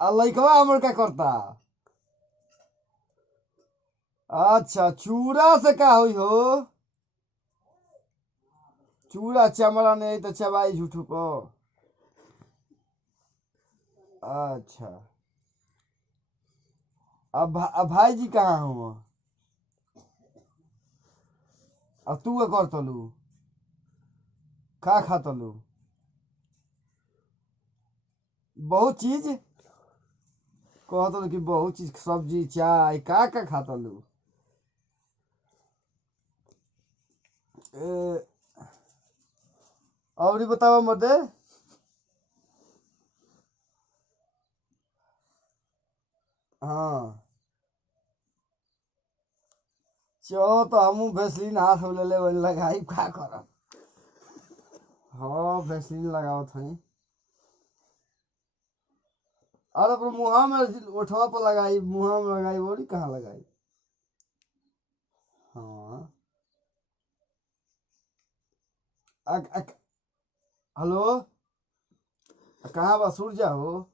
लइकवा हमर का करता। अच्छा चूड़ा से का हुई हो। चूड़ा चमड़ा नहीं तो चबाई झूठू को। अच्छा अब भाई जी कहाँ हो। अब तू का कर तलू का खा तलू। बहुत चीज कहत कि बहुत चीज सब्जी चाय का खा तलू। और ही बताओ मर्दे। हाँ चलो तो हमू वैसलीन हाथ में ले ले लगाई का करब। हाँ वैसलीन लगाओ थी। और अपने मुँह में ओठवा पर लगाई मुँह में लगाई बोली कहाँ लगाई। हाँ हेलो कहाँ बा सूरजा हो।